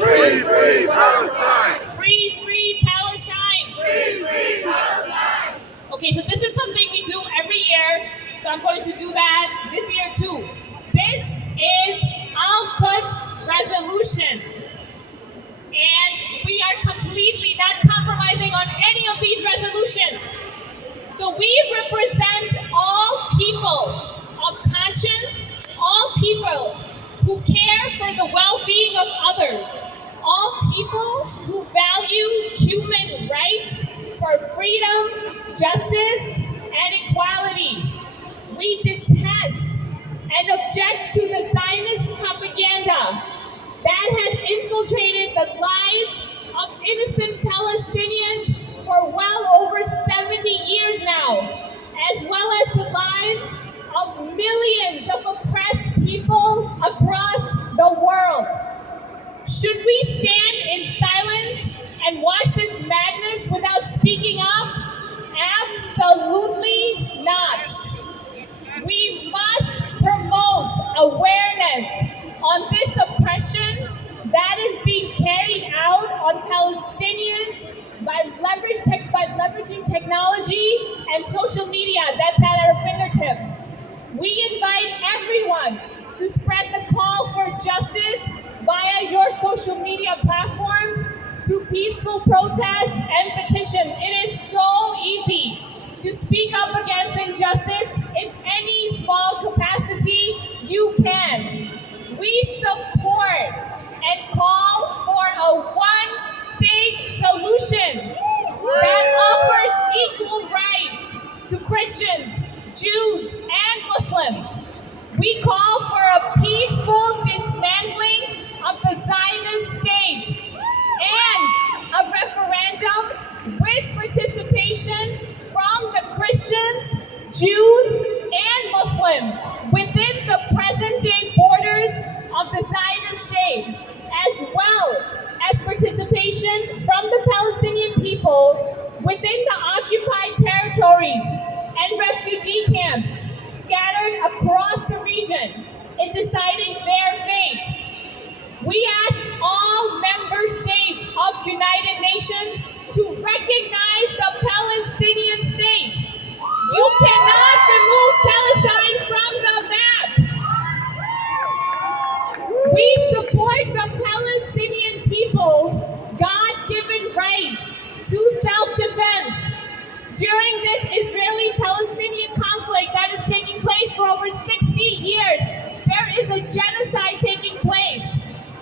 Free, free Palestine! Free, free Palestine! Free, free Palestine! Okay, so this is something we do every year, so I'm going to do that this year too. This is AlAwda's resolutions. And we are completely not compromising on any of these resolutions. So we represent all people of conscience, all people who care for the well-being of others, all people who value human rights for freedom, justice, and equality. We detest and object to the Zionist propaganda that has infiltrated the lives of innocent Palestinians for well over 70 years now, as well as the lives of millions of oppressed people across the world. Should we stand in silence and watch this madness without speaking up? Absolutely not. We must promote awareness on this oppression that is being carried out on Palestinians by leveraging technology and social media that's at our fingertips. We invite everyone to spread the call for justice via your social media platforms to peaceful protests and petitions. It is so easy to speak up against injustice in any small capacity you can. We support and call for a one-state solution that offers equal rights to Christians, Jews, and Muslims. We call for a peaceful dismantling of the Zionist state and a referendum with participation from the Christians, Jews, and Muslims within the present-day borders of the Zionist state, as well as participation from the Palestinian people within the occupied territories and refugee camps scattered across the region in deciding their fate. We ask all member states of United Nations to recognize the Palestinian state. You cannot remove Palestine from the map. We support the Palestinian people's God-given rights to self-defense. During this Israeli-Palestinian conflict that is taking place for over 60 years, there is a genocide taking place.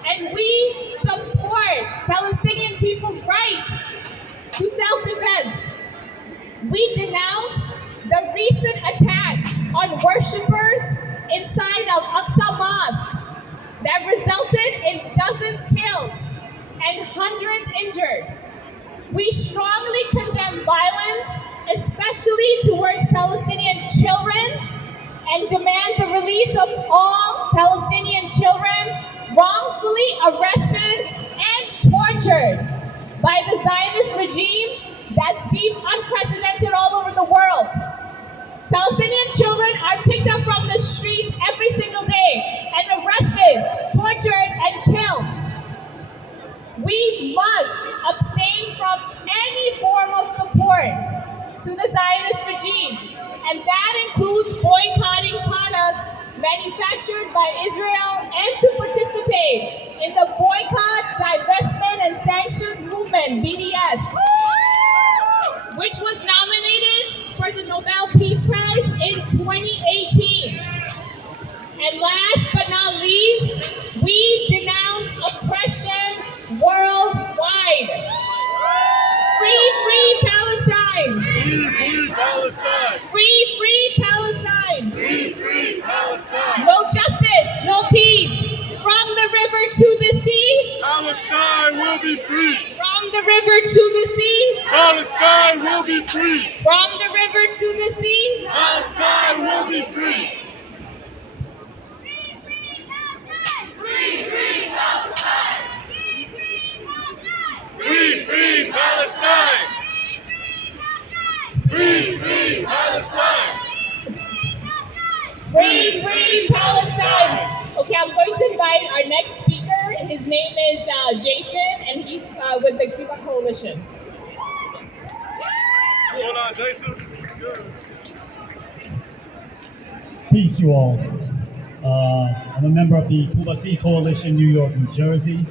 And we support Palestinian people's right to self-defense. We denounce the recent attacks on worshipers inside Al-Aqsa Mosque that resulted in dozens killed and hundreds injured. We strongly condemn violence, especially towards Palestinian children, and demand the release of all Palestinian children wrongfully arrested and tortured by the Zionist regime that's deemed unprecedented all over the world. Palestinian children are picked up from the streets every single day and arrested, tortured, and killed. We must abstain from any form of support to the Zionist regime, and that includes boycotting products manufactured by Israel and to participate in the Boycott, Divestment, and Sanctions Movement, BDS, which was nominated for the Nobel Peace Prize in 2018. And last but not least, we denounce oppression worldwide. Free, free Palestine! Free, free Palestine! Free, free Palestine! Free, free Palestine! No justice, no peace. From the river to the sea. Palestine will be free! From the river to the sea. Palestine will be free! From the river to the sea. Palestine will be free! Free, free Palestine! Free, free Palestine! Free, free Palestine! Free, free Palestine! Okay, I'm going to invite our next speaker. His name is Jason, and he's with the Cuba Coalition. What's going on, Jason? Good. Peace, you all. I'm a member of the Cuba C Coalition, New York, New Jersey.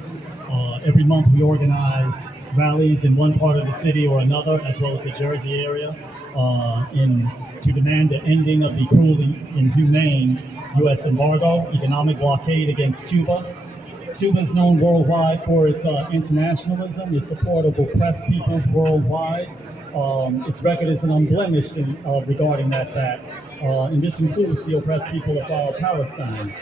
Every month we organize rallies in one part of the city or another, as well as the Jersey area, to demand the ending of the cruel and inhumane U.S. embargo, economic blockade against Cuba. Cuba is known worldwide for its internationalism, its support of oppressed peoples worldwide. Its record is unblemished regarding that fact, and this includes the oppressed people of Palestine.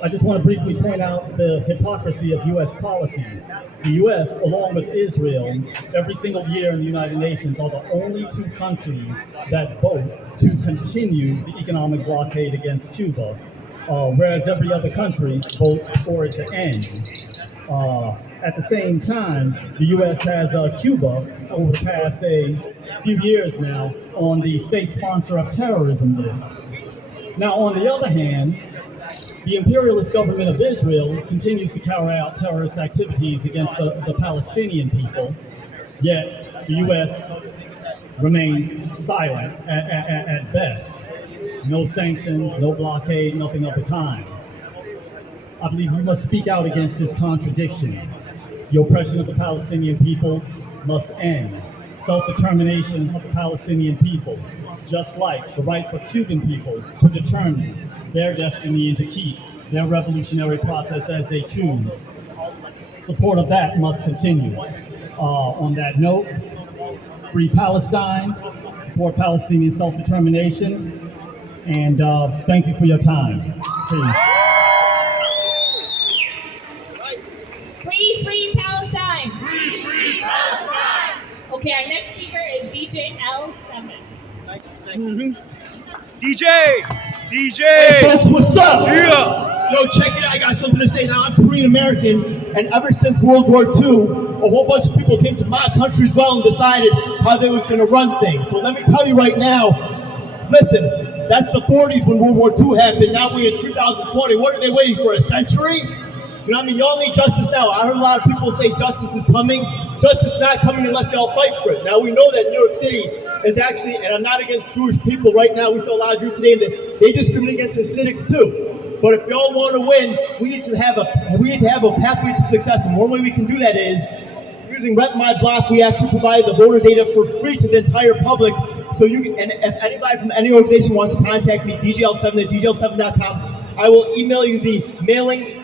I just want to briefly point out the hypocrisy of U.S. policy. The U.S., along with Israel, every single year in the United Nations, are the only two countries that vote to continue the economic blockade against Cuba, whereas every other country votes for it to end. At the same time, the U.S. has Cuba, over the past, few years now, on the state sponsor of terrorism list. Now, on the other hand, the imperialist government of Israel continues to carry out terrorist activities against the Palestinian people, yet the U.S. remains silent at best. No sanctions, no blockade, nothing of the kind. I believe we must speak out against this contradiction. The oppression of the Palestinian people must end. Self-determination of the Palestinian people, just like the right for Cuban people to determine their destiny and to keep their revolutionary process as they choose. Support of that must continue. On that note, free Palestine, support Palestinian self-determination, and thank you for your time. Peace. Free Palestine! Free Palestine! Okay, our next speaker is DJ L7. DJ! Hey folks, what's up? Yeah! Yo, check it out, I got something to say. Now, I'm Korean American, and ever since World War II, a whole bunch of people came to my country as well and decided how they was gonna run things. So let me tell you right now, listen, that's the 40s when World War II happened. Now we're in 2020. What are they waiting for, a century? You know what I mean? Y'all need justice now. I heard a lot of people say justice is coming. Justice is not coming unless y'all fight for it. Now we know that New York City is actually, and I'm not against Jewish people right now, we saw a lot of Jews today, and they discriminate against Hasidics too. But if y'all want to win, we need to have a pathway to success, and one way we can do that is using Rep My Block. We actually provide the voter data for free to the entire public. So you can, and if anybody from any organization wants to contact me, DJL7 at DJL7.com, I will email you the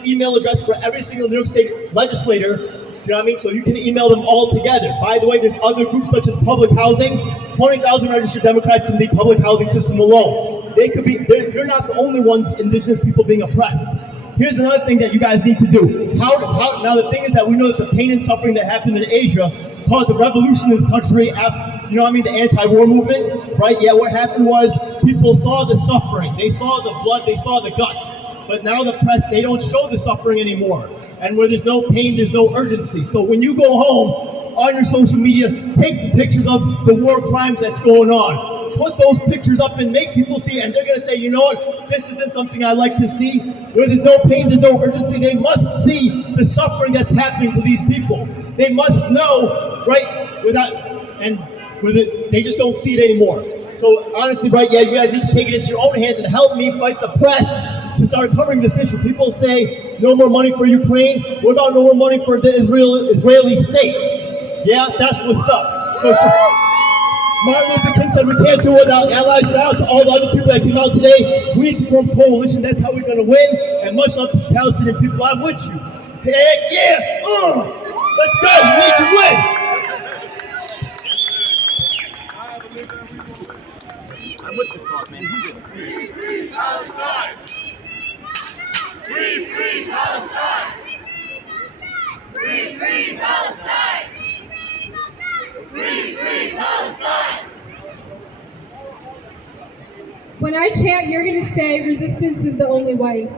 email address for every single New York State legislator. You know what I mean? So you can email them all together. By the way, there's other groups such as public housing, 20,000 registered Democrats in the public housing system alone. They're not the only ones, indigenous people, being oppressed. Here's another thing that you guys need to do. Now the thing is that we know that the pain and suffering that happened in Asia caused a revolution in this country after, you know what I mean, the anti-war movement, right? Yeah, what happened was people saw the suffering, they saw the blood, they saw the guts. But now the press, they don't show the suffering anymore. And where there's no pain, there's no urgency. So when you go home on your social media, take the pictures of the war crimes that's going on. Put those pictures up and make people see, and they're gonna say, you know what, this isn't something I like to see. Where there's no pain, there's no urgency. They must see the suffering that's happening to these people. They must know, right, they just don't see it anymore. So honestly, right, yeah, you guys need to take it into your own hands and help me fight the press to start covering this issue. People say no more money for Ukraine. What about no more money for the Israeli state? Yeah, that's what's up. So Martin Luther King said we can't do it without allies. Shout out to all the other people that came out today. We need to form a coalition. That's how we're going to win. And much love to the Palestinian people. I'm with you. Heck yeah! Let's go. We need to win. I'm with this boss, man. Free Palestine! Free Palestine! Free Palestine! Free Palestine! When I chant, you're going to say resistance is the only way.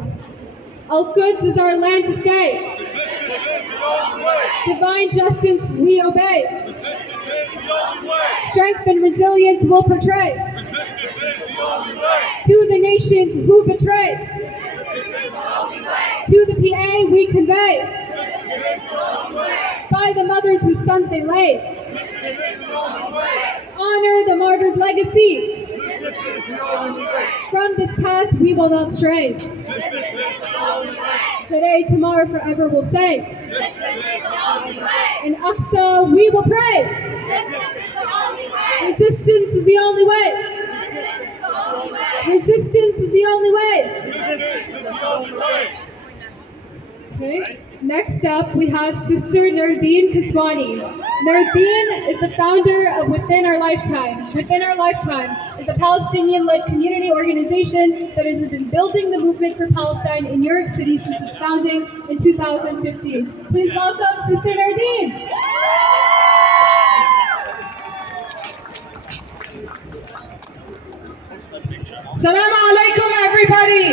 Al-Quds is our land to stay. Resistance is the only way! Divine justice we obey. Resistance is the only way! Strength and resilience will portray Resistance is the only way! to the nations who betray. To the PA we convey by the mothers whose sons they lay. Honor the martyr's legacy. From this path we will not stray. Today, tomorrow, forever we'll say. In Aqsa we will pray. Resistance is the only way. Resistance is the only way. Okay. Next up, we have Sister Nerdeen Kiswani. Nerdeen is the founder of Within Our Lifetime. Within Our Lifetime is a Palestinian-led community organization that has been building the movement for Palestine in New York City since its founding in 2015. Please welcome Sister Nerdeen. Assalamu alaikum, everybody.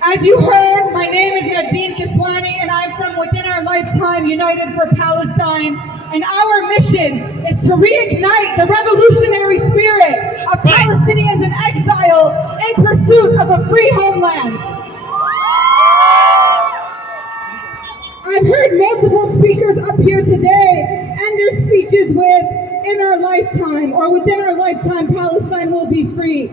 As you heard, my name is Nerdeen Kiswani, and I'm from Within Our Lifetime United for Palestine. And our mission is to reignite the revolutionary spirit of Palestinians in exile in pursuit of a free homeland. I've heard multiple speakers up here today and their speeches with "in our lifetime" or "within our lifetime, Palestine will be free."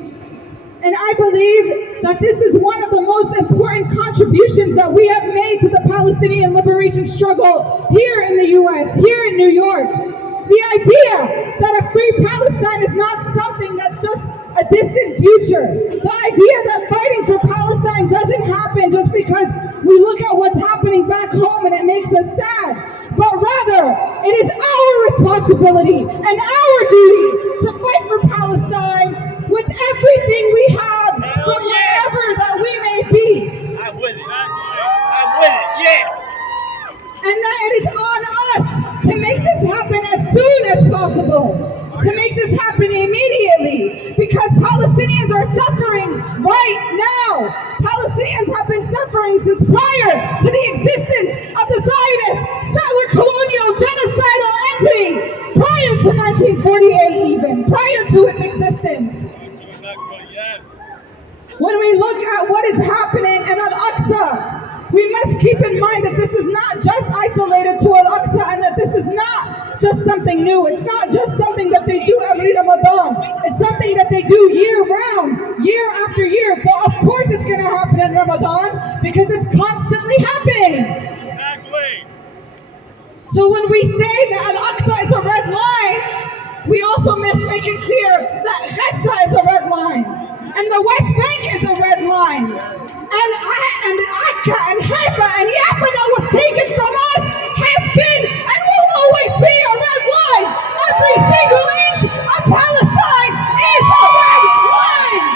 And I believe that this is one of the most important contributions that we have made to the Palestinian liberation struggle here in the US, here in New York. The idea that a free Palestine is not something that's just a distant future. The idea that fighting for Palestine doesn't happen just because we look at what's happening back home and it makes us sad. But rather, it is our responsibility and our duty to fight for Palestine with everything we have from wherever that we may be. I'm with it. I'm with it, yeah. And that it is on us to make this happen as soon as possible, to make this happen immediately, because Palestinians are suffering right now. Palestinians have been suffering since prior to the existence of the Zionist settler colonial genocidal entity, prior to 1948 even, prior to its existence. When we look at what is happening in Al-Aqsa, we must keep in mind that this is not just isolated to Al-Aqsa and that this is not just something new. It's not just something that they do every Ramadan. It's something that they do year round, year after year. So of course it's going to happen in Ramadan because it's constantly happening. Exactly. So when we say that Al-Aqsa is a red line, we also must make it clear that Gaza is a red line. And the West Bank is a red line. And Akka and Haifa and Yafa that was taken from us has been and will always be a red line. Every single inch of Palestine is a red line.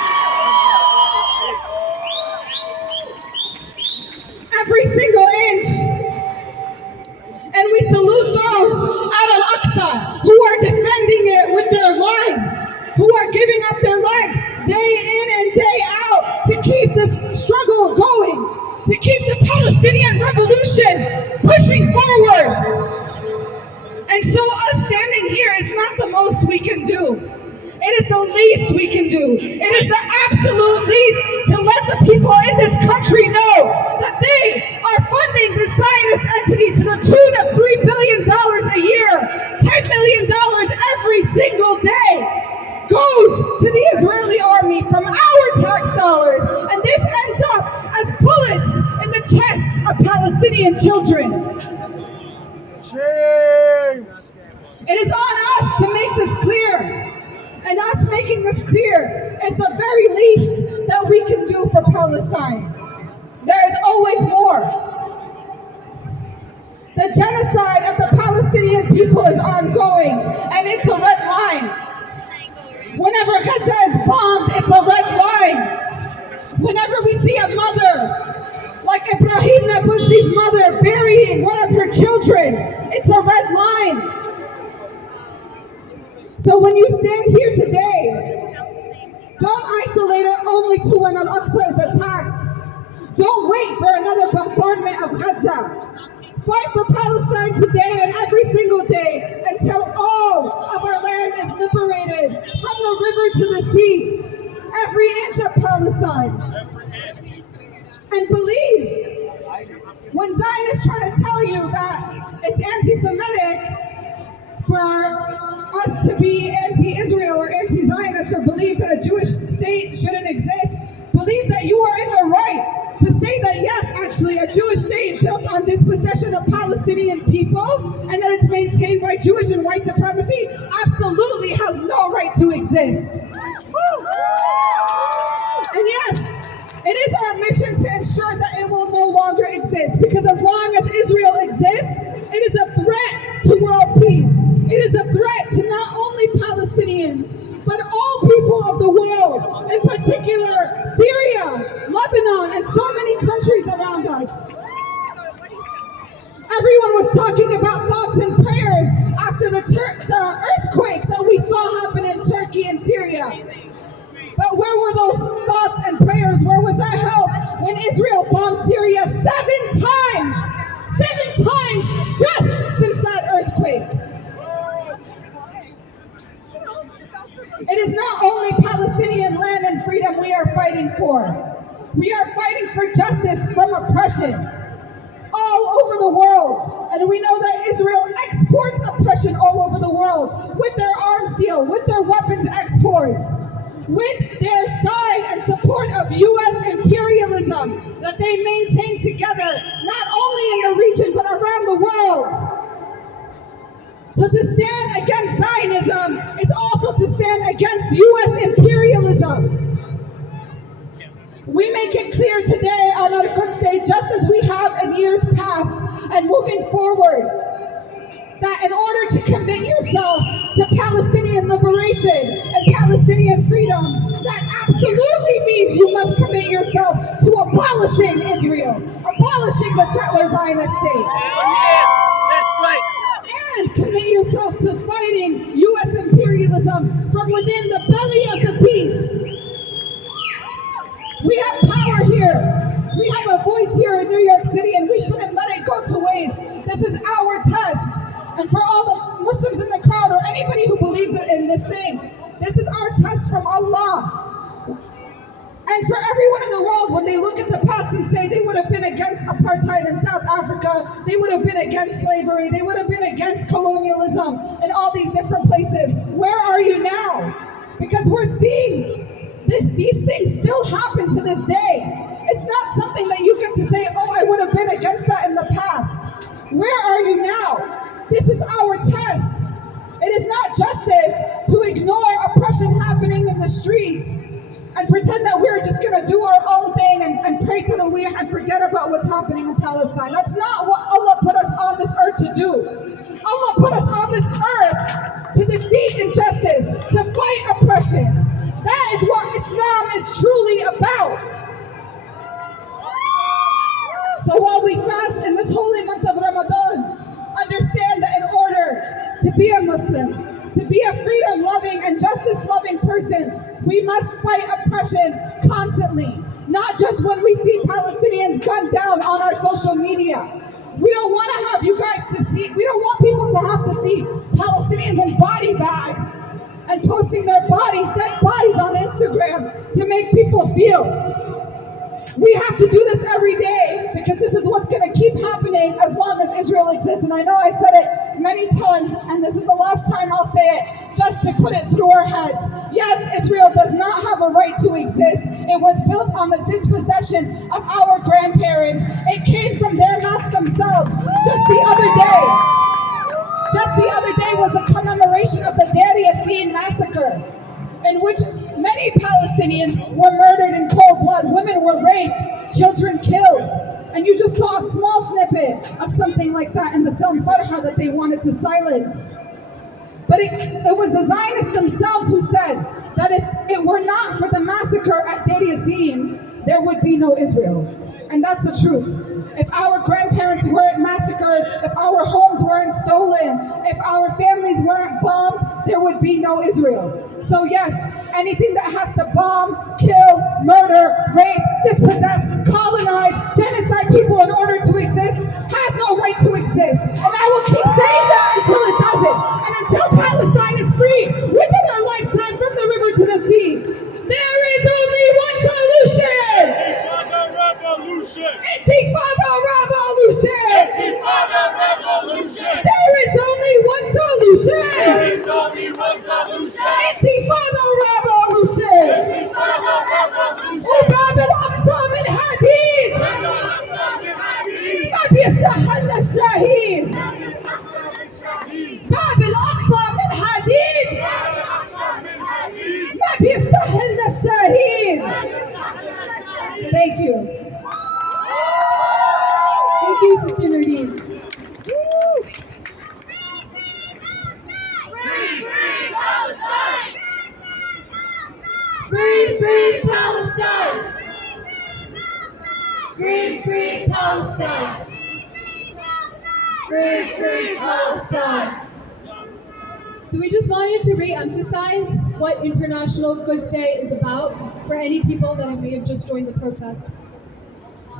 Every single inch. And we salute those at Al-Aqsa who are defending it with their lives, who are giving up their lives day in and day out to keep this struggle going, to keep the Palestinian revolution pushing forward. And so us standing here is not the most we can do. It is the least we can do. It is the absolute least to let the people in this country know that they are funding the Zionist entity to the tune of $3 billion a year, $10 million every single day. Goes to the Israeli army from our tax dollars, and this ends up as bullets in the chests of Palestinian children. Shame. It is on us to make this clear, and us making this clear is the very least that we can do for Palestine. There is always more. The genocide of the Palestinian people is ongoing, and it's a red line. Whenever Gaza is bombed, it's a red line. Whenever we see a mother, like Ibrahim Nabulsi's mother, burying one of her children, it's a red line. So when you stand here today, don't isolate it only to when Al-Aqsa is attacked. Don't wait for another bombardment of Gaza. Fight for Palestine today and every single day until all of our land is liberated from the river to the sea. every inch of Palestine. Every inch. And believe, when Zionists try to tell you that it's anti-Semitic for us to be anti-Israel or anti-Zionist or believe that a Jewish state shouldn't exist, believe that you are in the right to say that yes, actually, a Jewish state built on dispossession of Palestinian people and that it's maintained by Jewish and white supremacy absolutely has no right to exist. And yes, it is our mission to ensure that it will no longer exist, because as long as Israel exists, it is a threat to world peace. It is a threat to not only Palestinians, but all people of the world, in particular Syria, Lebanon, and so many countries around us. Everyone was talking about thoughts and prayers after the earthquake that we saw happen in Turkey and Syria. But where were those thoughts and prayers? Where was that help when Israel bombed Syria 7 times? 7 times just since that earthquake. It is not only Palestinian land and freedom we are fighting for. We are fighting for justice from oppression all over the world. And we know that Israel exports oppression all over the world with their arms deal, with their weapons exports, with their side and support of U.S. imperialism that they maintain together, not only in the region, but around the world. So to stand against Zionism is also to stand against U.S. imperialism. We make it clear today on our good day, just as we have in years past and moving forward, that in order to commit yourself to Palestinian liberation and Palestinian freedom, that absolutely means you must commit yourself to abolishing Israel, abolishing the settler Zionist state. Hell yeah! That's right! And commit yourself to fighting U.S. imperialism from within the belly of the beast. We have power here. We have a voice here in New York City, and we shouldn't let it go to waste. This is our test. And for all the Muslims in the crowd or anybody who believes in this thing, this is our test from Allah. And for everyone in the world, when they look at the past and say they would have been against apartheid in South Africa, they would have been against slavery, they would have been against colonialism in all these different places, where are you now? Because we're seeing these things still happen to this day. It's not something that you get to say, oh, I would have been against that in the past. Where are you now? This is our test. It is not justice to ignore oppression happening in the streets and pretend that we're just going to do our own thing and pray to the way and forget about what's happening in Palestine. That's not what Allah put us on this earth to do. Allah put us on this earth to defeat injustice, to fight oppression. That is what Islam is truly about. So while we fast in this holy month of Ramadan, understand that in order to be a Muslim, to be a freedom-loving and justice-loving person, we must fight oppression constantly, not just when we see Palestinians gunned down on our social media. We don't want to have you guys to see, we don't want people to have to see Palestinians in body bags and posting their bodies, dead bodies on Instagram to make people feel. We have to do this every day because this is what's going to keep happening as long as Israel exists. And I know I said it many times, and this is the last time I'll say it, just to put it through our heads. Yes, Israel does not have a right to exist. It was built on the dispossession of our grandparents. It came from their mouths themselves. Just the other day was the commemoration of the Deir Yassin massacre, in which many Palestinians were murdered in cold blood, women were raped, children killed. And you just saw a small snippet of something like that in the film Farha that they wanted to silence. But it was the Zionists themselves who said that if it were not for the massacre at Deir Yassin, there would be no Israel. And that's the truth. If our grandparents weren't massacred, if our homes weren't stolen, if our families weren't bombed, there would be no Israel. So yes, anything that has to bomb, kill, murder, rape, dispossess, colonize, genocide people in order to exist has no right to exist. And I will keep saying that until it doesn't. And until Palestine is free within our lifetime from the river to the sea, there is Intifada revolution. Intifada revolution. There is only one solution. There is only one solution. Intifada revolution. Intifada revolution. وباب الأقصى من حديد. ما بيفتح لنا الشهيد. باب الأقصى من حديد. ما بيفتح لنا الشهيد. Thank you. Thank you, Sister Nerdeen. Free, free Palestine! Free, free Palestine! Free, free Palestine! So we just wanted to re-emphasize what International Goods Day is about for any people that may have just joined the protest.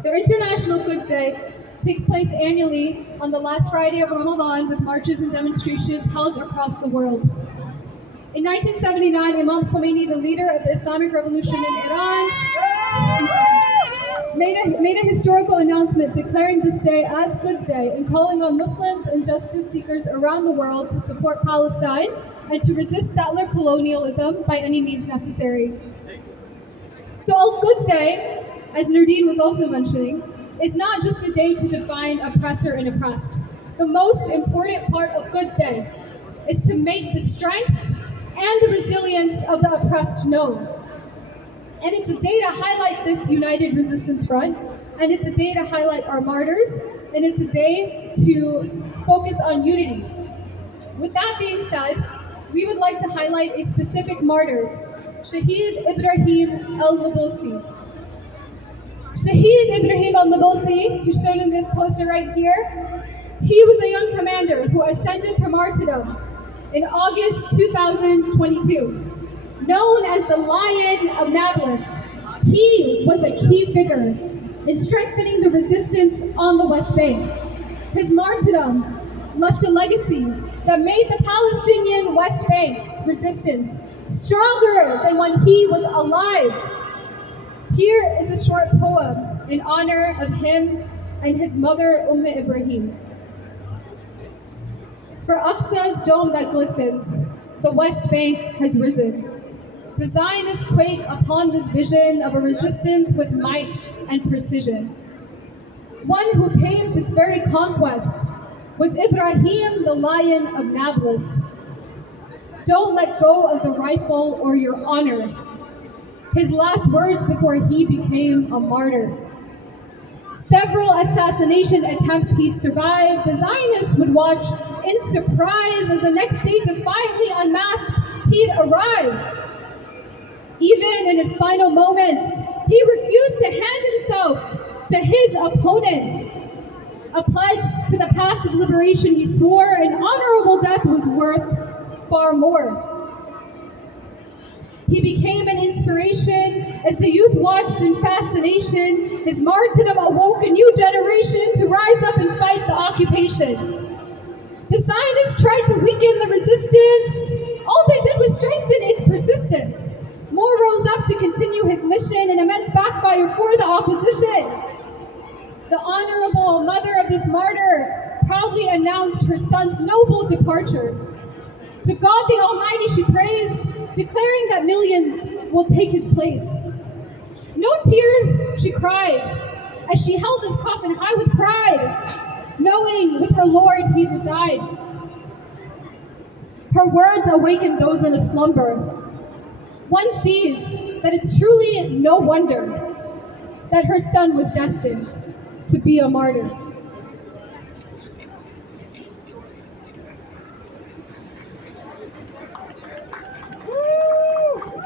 So International Goods Day takes place annually on the last Friday of Ramadan with marches and demonstrations held across the world. In 1979, Imam Khomeini, the leader of the Islamic Revolution in Iran, made a historical announcement declaring this day as Quds Day and calling on Muslims and justice seekers around the world to support Palestine and to resist settler colonialism by any means necessary. So Al-Quds Day, as Nerdeen was also mentioning, is not just a day to define oppressor and oppressed. The most important part of Quds Day is to make the strength and the resilience of the oppressed known. And it's a day to highlight this united resistance front, and it's a day to highlight our martyrs, and it's a day to focus on unity. With that being said, we would like to highlight a specific martyr, Shaheed Ibrahim al-Nabulsi. Shaheed Ibrahim al-Nabulsi, who's shown in this poster right here, he was a young commander who ascended to martyrdom in August 2022. Known as the Lion of Nablus, he was a key figure in strengthening the resistance on the West Bank. His martyrdom left a legacy that made the Palestinian West Bank resistance stronger than when he was alive. Here is a short poem in honor of him and his mother, Ibrahim. For Aqsa's dome that glistens, the West Bank has risen. The Zionists quake upon this vision of a resistance with might and precision. One who paved this very conquest was Ibrahim, the Lion of Nablus. Don't let go of the rifle or your honor. His last words before he became a martyr. Several assassination attempts he'd survived. The Zionists would watch in surprise as the next day, defiantly unmasked, he'd arrive. Even in his final moments, he refused to hand himself to his opponents. A pledge to the path of liberation, he swore an honorable death was worth far more. He became an inspiration as the youth watched in fascination. His martyrdom awoke a new generation to rise up and fight the occupation. The Zionists tried to weaken the resistance. All they did was strengthen its persistence. More rose up to continue his mission, an immense backfire for the opposition. The honorable mother of this martyr proudly announced her son's noble departure. To God the Almighty she praised, declaring that millions will take his place. No tears, she cried, as she held his coffin high with pride, knowing with her Lord he'd reside. Her words awakened those in a slumber. One sees that it's truly no wonder that her son was destined to be a martyr.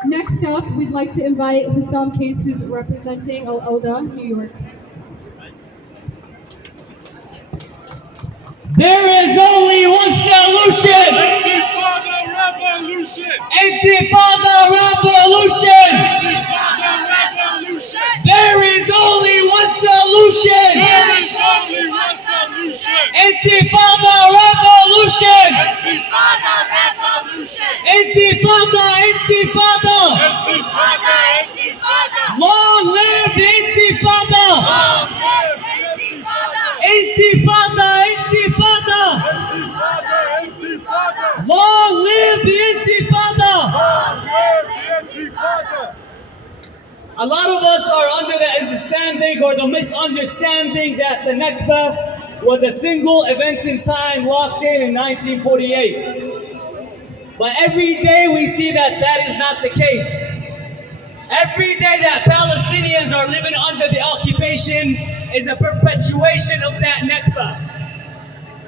Next up, we'd like to invite Hussam Case, who's representing AlAwda, New York. There is only one solution! Intifada revolution. Intifada revolution! Intifada revolution. There is only one solution! There is only one solution. Intifada revolution! Intifada revolution. Intifada, intifada! Intifada, intifada. Long live the intifada! Long live Intifada. A lot of us are under the understanding or the misunderstanding that the Nakba was a single event in time locked in 1948. But every day we see that that is not the case. Every day that Palestinians are living under the occupation is a perpetuation of that Nakba.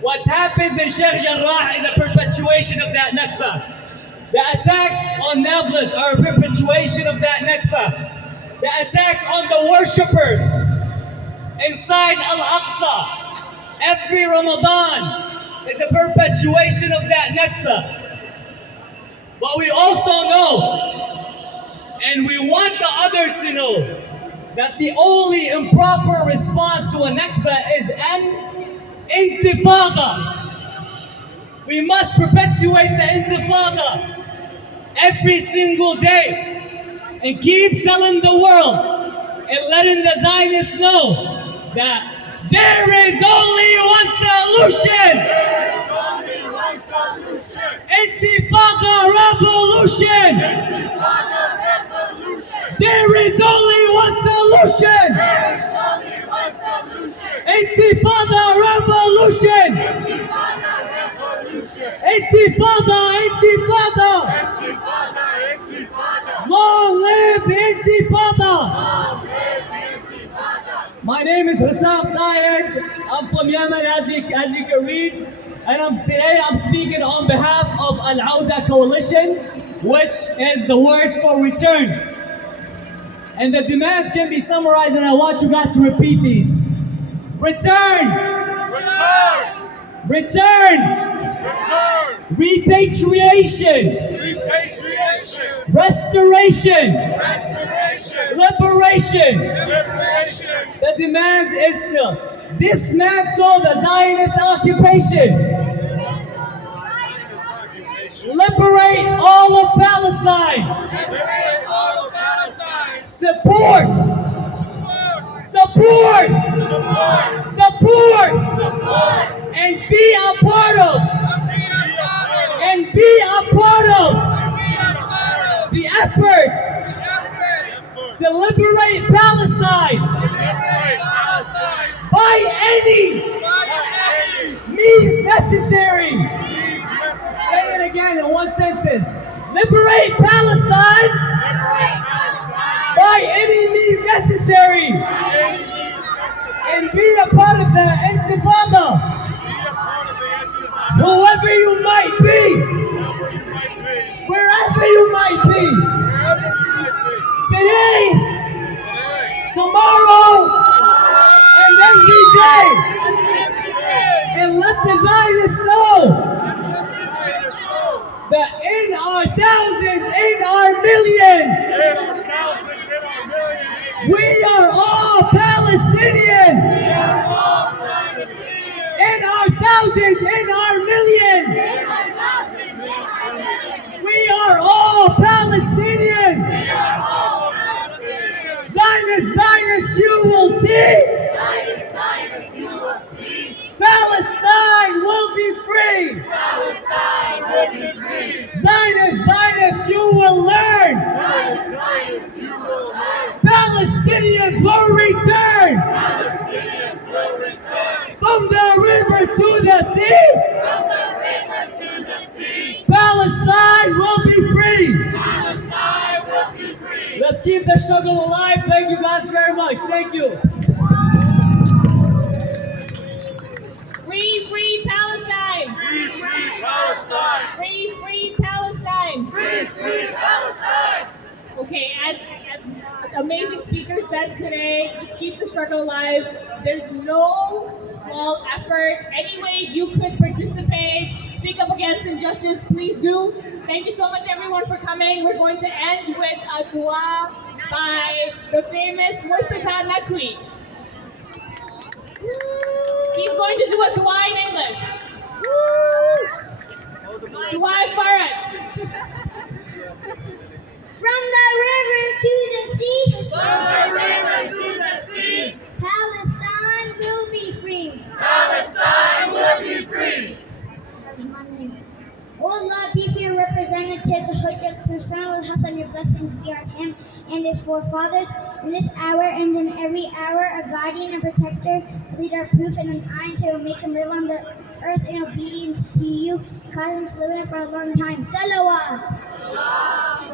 What happens in Sheikh Jarrah is a perpetuation of that Nakba. The attacks on Nablus are a perpetuation of that Nakba. The attacks on the worshippers inside Al-Aqsa every Ramadan is a perpetuation of that Nakba. But we also know, and we want the others to know, that the only improper response to a Nakba is an Intifada. We must perpetuate the Intifada every single day and keep telling the world and letting the Zionists know that there is only one solution. There is only one solution. Intifada revolution. Intifada revolution. There is only one solution. There is only one solution. Intifada revolution. Intifada revolution. Intifada, intifada. Intifada, intifada. Long live the Intifada. Long live the intifada. My name is Hussam Tayed. I'm from Yemen, as you can read. And today I'm speaking on behalf of AlAwda coalition, which is the word for return. And the demands can be summarized, and I want you guys to repeat these. Return! Return! Return! Return! Repatriation! Repatriation! Restoration! Restoration! Liberation! Liberation! The demands is to dismantle the Zionist occupation. Liberate all of Palestine. Liberate all of Palestine! Support! Support! Support! Support! Support! And be a part of. And be a part of the effort to liberate Palestine Liberate Palestine! by any means necessary. Say it again in one sentence. Liberate Palestine by any means necessary. And be a part of the Intifada. Whoever you might be, wherever you might be, today, tomorrow, and every day. And let the Zionists know that in our thousands, in our millions, we are all Palestinians. In our thousands, in our millions, we are all Palestinians. Zionists, Zionists, you will see. Palestine will be free. Zionists, Zionists, you will learn. Palestinians will return. From the river to the sea. Palestine will be free. Let's keep the struggle alive. Thank you guys very much. Thank you. Free, free Palestine! Free, free Palestine! Free, free Palestine! Free, free Palestine! Okay, as amazing speaker said today, just keep the struggle alive. There's no small effort. Any way you could participate, speak up against injustice, please do. Thank you so much everyone for coming. We're going to end with a dua by the famous Murtaza Naqvi. He's going to do a dua in English. Dua Faraj. From the river to the sea, From the river to the sea, Palestine will be free. Palestine will be free. Oh Allah, be for your representative, the Hujjat Hussein al Hassan, your blessed blessings be on him and his forefathers in this hour and in every hour, a guardian and protector, a leader, proof, and an eye to make him live on the earth in obedience to you, cause him to live in it for a long time. Salawat.